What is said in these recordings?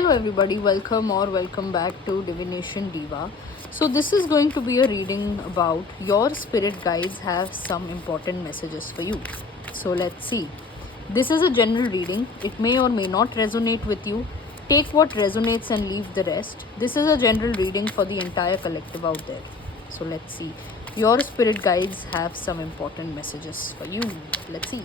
Hello everybody, welcome back to Divination Diva. So this is going to be a reading about your spirit guides have some important messages for you. So let's see. This is a general reading. It may or may not resonate with you. Take what resonates and leave the rest. This is a general reading for the entire collective out there. So let's see. Your spirit guides have some important messages for you. Let's see.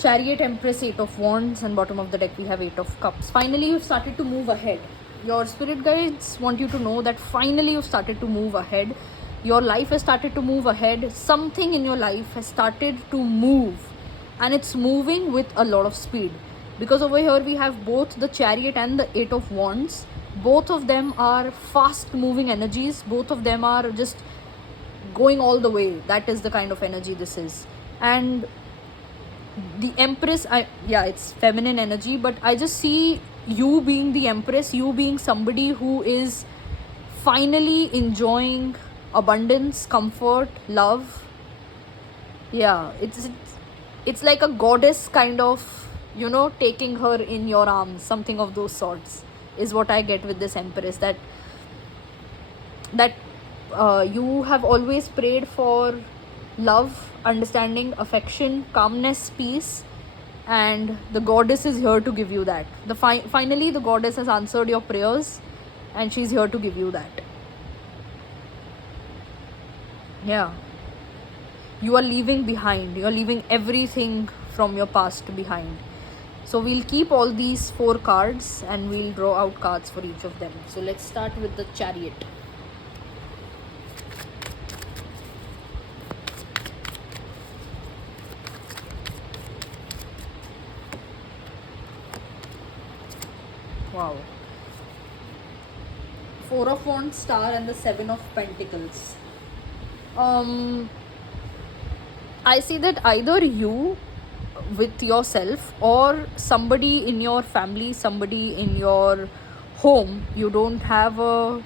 Chariot, Empress, Eight of Wands, and bottom of the deck we have Eight of Cups. Finally, you've started to move ahead. Your spirit guides want you to know that finally you've started to move ahead. Your life has started to move ahead. Something in your life has started to move, and it's moving with a lot of speed. Because over here we have both the Chariot and the Eight of Wands. Both of them are fast moving energies. Both of them are just going all the way. That is the kind of energy this is. And the Empress, it's feminine energy, but I just see you being the Empress, you being somebody who is finally enjoying abundance, comfort, love. It's like a goddess kind of, taking her in your arms, something of those sorts is what I get with this Empress. That you have always prayed for love, understanding, affection, calmness, peace, and the goddess is here to give you that. Finally the goddess has answered your prayers and she's here to give you that. You are leaving behind, you are leaving everything from your past behind. So we'll keep all these 4 cards and we'll draw out cards for each of them. So let's start with the Chariot. Wow. 4 of Wands, Star, and the 7 of Pentacles. I see that either you with yourself or somebody in your family, somebody in your home, you don't have a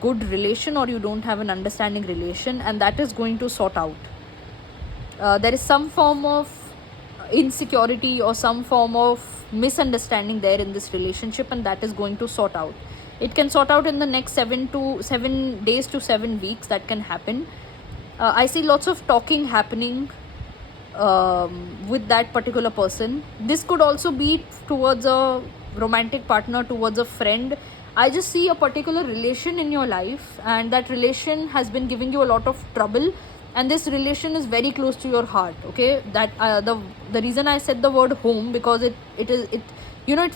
good relation or you don't have an understanding relation, and that is going to sort out. There is some form of insecurity or some form of misunderstanding there in this relationship, and that is going to sort out. It can sort out in the next 7 days to 7 weeks. That can happen. I see lots of talking happening with that particular person. This could also be towards a romantic partner, towards a friend. I just see a particular relation in your life, and that relation has been giving you a lot of trouble, and this relation is very close to your heart. Okay, that the reason I said the word home, because it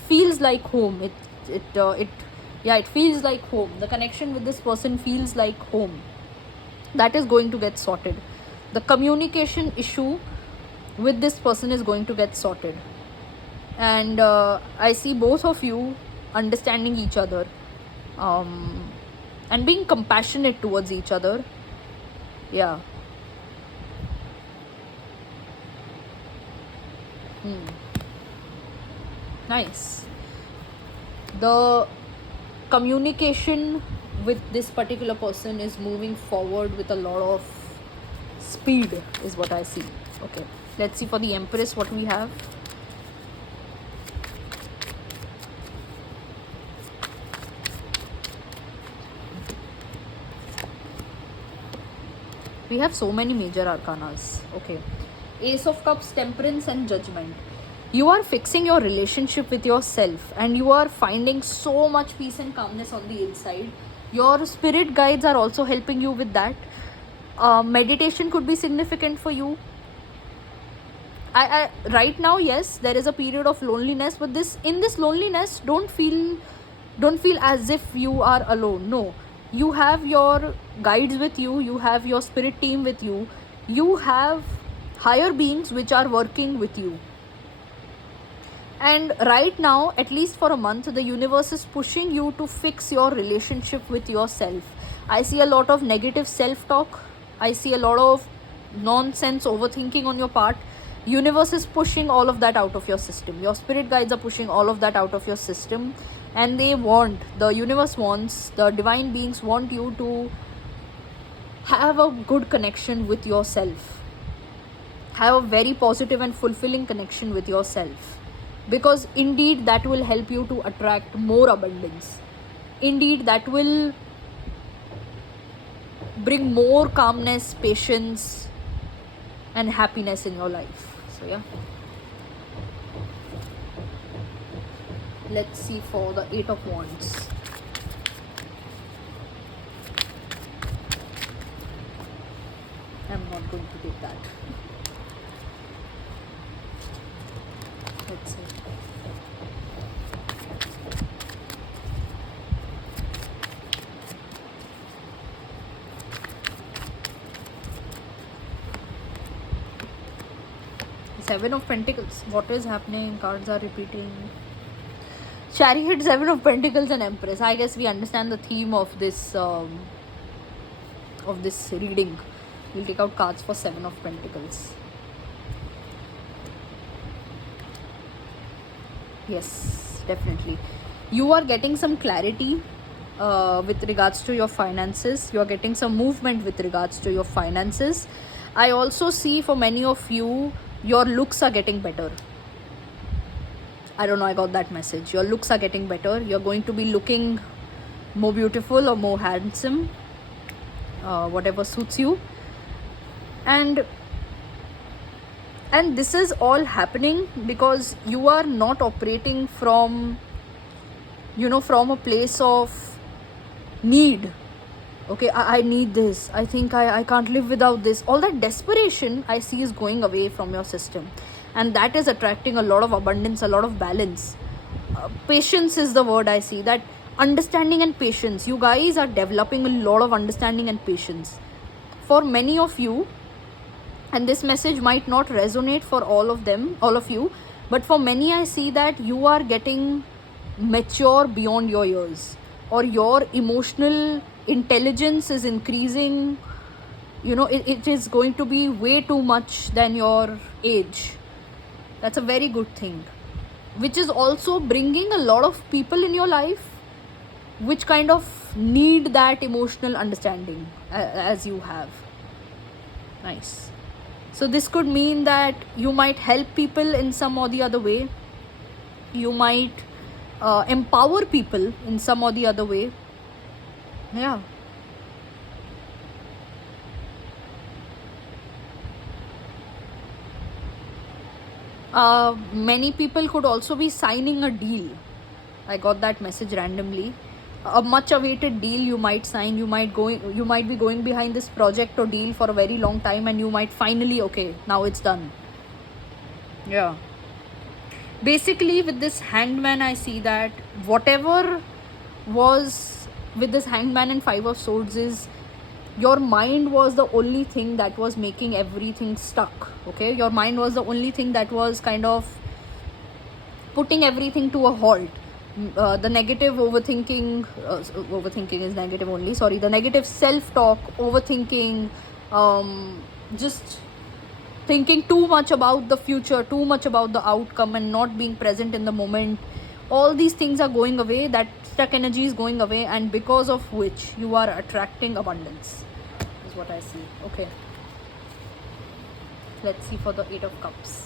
feels like home. It feels like home. The connection with this person feels like home. That is going to get sorted. The communication issue with this person is going to get sorted, and I see both of you understanding each other and being compassionate towards each other. Nice. The communication with this particular person is moving forward with a lot of speed is what I see. Okay, let's see for the Empress what we have. We have so many major arcanas. Okay, Ace of Cups, Temperance, and Judgment. You are fixing your relationship with yourself and you are finding so much peace and calmness on the inside. Your spirit guides are also helping you with that. Meditation could be significant for you. I right now, yes, there is a period of loneliness, but in this loneliness, don't feel as if you are alone. No, you have your guides with you, you have your spirit team with you, you have higher beings which are working with you. And right now, at least for a month, the universe is pushing you to fix your relationship with yourself. I see a lot of negative self-talk. I see a lot of nonsense overthinking on your part. Universe is pushing all of that out of your system. Your spirit guides are pushing all of that out of your system. And the universe wants, the divine beings want you to have a good connection with yourself. Have a very positive and fulfilling connection with yourself, because indeed that will help you to attract more abundance. Indeed that will bring more calmness, patience, and happiness in your life. So yeah, let's see for the Eight of Wands. I'm not going to take that. Let's see. Seven of Pentacles. What is happening? Cards are repeating. Chariot, Seven of Pentacles, and Empress. I guess we understand the theme of this reading. We'll take out cards for Seven of Pentacles. Yes, definitely. You are getting some clarity with regards to your finances. You are getting some movement with regards to your finances. I also see for many of you, your looks are getting better. I don't know, I got that message. Your looks are getting better. You're going to be looking more beautiful or more handsome, whatever suits you. And this is all happening because you are not operating from a place of need. Okay, I need this. I think I can't live without this. All that desperation I see is going away from your system. And that is attracting a lot of abundance, a lot of balance. Patience is the word I see. That understanding and patience. You guys are developing a lot of understanding and patience. For many of you, and this message might not resonate for all of you, but for many I see that you are getting mature beyond your years, or your emotional intelligence is increasing. It is going to be way too much than your age. That's a very good thing, which is also bringing a lot of people in your life which kind of need that emotional understanding as you have. Nice. So this could mean that you might help people in some or the other way. You might empower people in some or the other way. Yeah. Many people could also be signing a deal. I got that message randomly. A much awaited deal you might sign. You might be going behind this project or deal for a very long time, and you might finally, okay, now it's done. Yeah. Basically with this Hanged Man, I see that whatever was with this Hanged Man and Five of Swords is your mind was the only thing that was making everything stuck. Okay, your mind was the only thing that was kind of putting everything to a halt. The negative overthinking is negative only, sorry, the negative self-talk, overthinking, just thinking too much about the future, too much about the outcome, and not being present in the moment. All these things are going away. That stuck energy is going away, and because of which you are attracting abundance, is what I see. Okay, let's see for the Eight of Cups.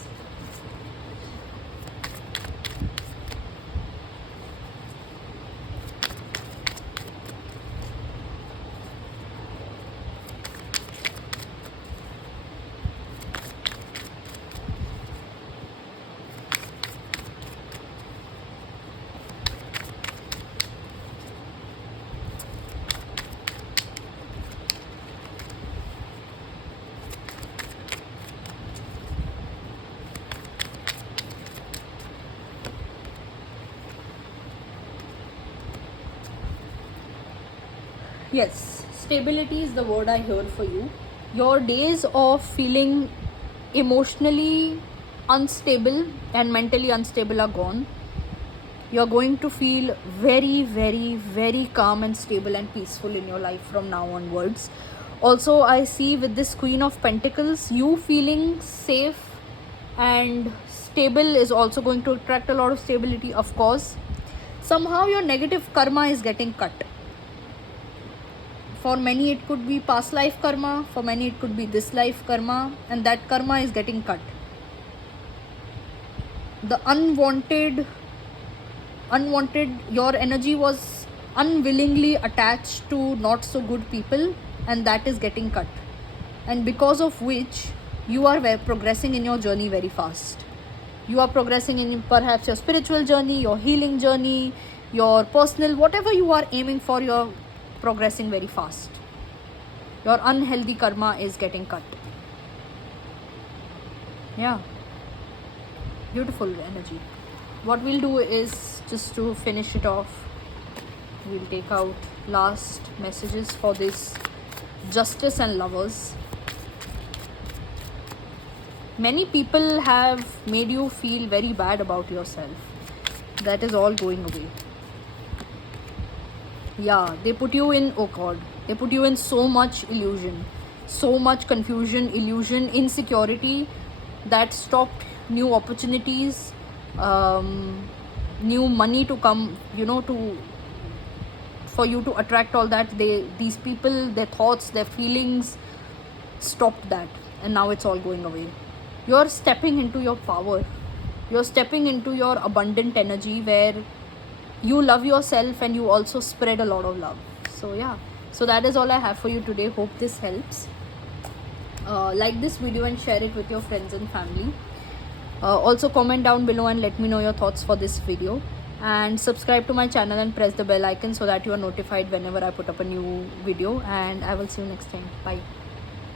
Yes, stability is the word I hear for you. Your days of feeling emotionally unstable and mentally unstable are gone. You're going to feel very, very, very calm and stable and peaceful in your life from now onwards. Also, I see with this Queen of Pentacles, you feeling safe and stable is also going to attract a lot of stability, of course. Somehow your negative karma is getting cut. For many it could be past life karma, for many it could be this life karma, and that karma is getting cut. The unwanted, your energy was unwillingly attached to not so good people, and that is getting cut, and because of which you are progressing in your journey very fast. You are progressing in perhaps your spiritual journey, your healing journey, your personal, whatever you are aiming for, you're progressing very fast. Your unhealthy karma is getting cut. Yeah, beautiful energy. What we'll do is, just to finish it off, we'll take out last messages for this justice and lovers. Many people have made you feel very bad about yourself. That is all going away. Yeah, they put you in, oh god, they put you in so much illusion, so much confusion, illusion, insecurity, that stopped new opportunities, new money to come, for you to attract all that. These people, their thoughts, their feelings stopped that, and now it's all going away. You're stepping into your power. You're stepping into your abundant energy, where you love yourself and you also spread a lot of love. So yeah, so that is all I have for you today. Hope this helps. Like this video and share it with your friends and family. Also comment down below and let me know your thoughts for this video, and subscribe to my channel and press the bell icon so that you are notified whenever I put up a new video, and I will see you next time. Bye.